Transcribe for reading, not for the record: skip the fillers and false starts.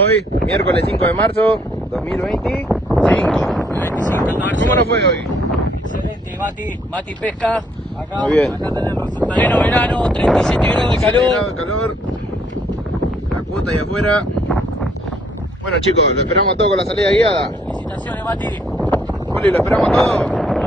Hoy, miércoles 5 de marzo 2025. ¿Cómo nos fue hoy? Excelente, Mati pesca. Acá, Muy bien. acá tenés el resultado. Pleno verano, 37 grados de 37 calor. grados de calor. La cuota ahí afuera. Bueno chicos, lo esperamos todo con la salida guiada. Felicitaciones, Mati. Juli, lo esperamos todo.